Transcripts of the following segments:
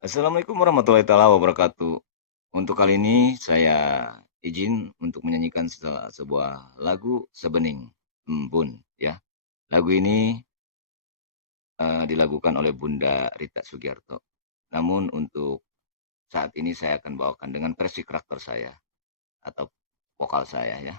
Assalamualaikum warahmatullahi taala wabarakatuh. Untuk kali ini saya izin untuk menyanyikan sebuah lagu Sebening Embun ya. Lagu ini dilakukan oleh Bunda Rita Sugiarto. Namun untuk saat ini saya akan bawakan dengan versi karakter saya atau vokal saya ya.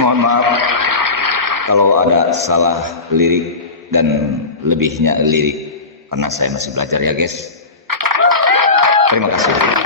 mohon maaf kalau ada salah lirik dan lebihnya lirik karena saya masih belajar ya guys. Terima kasih.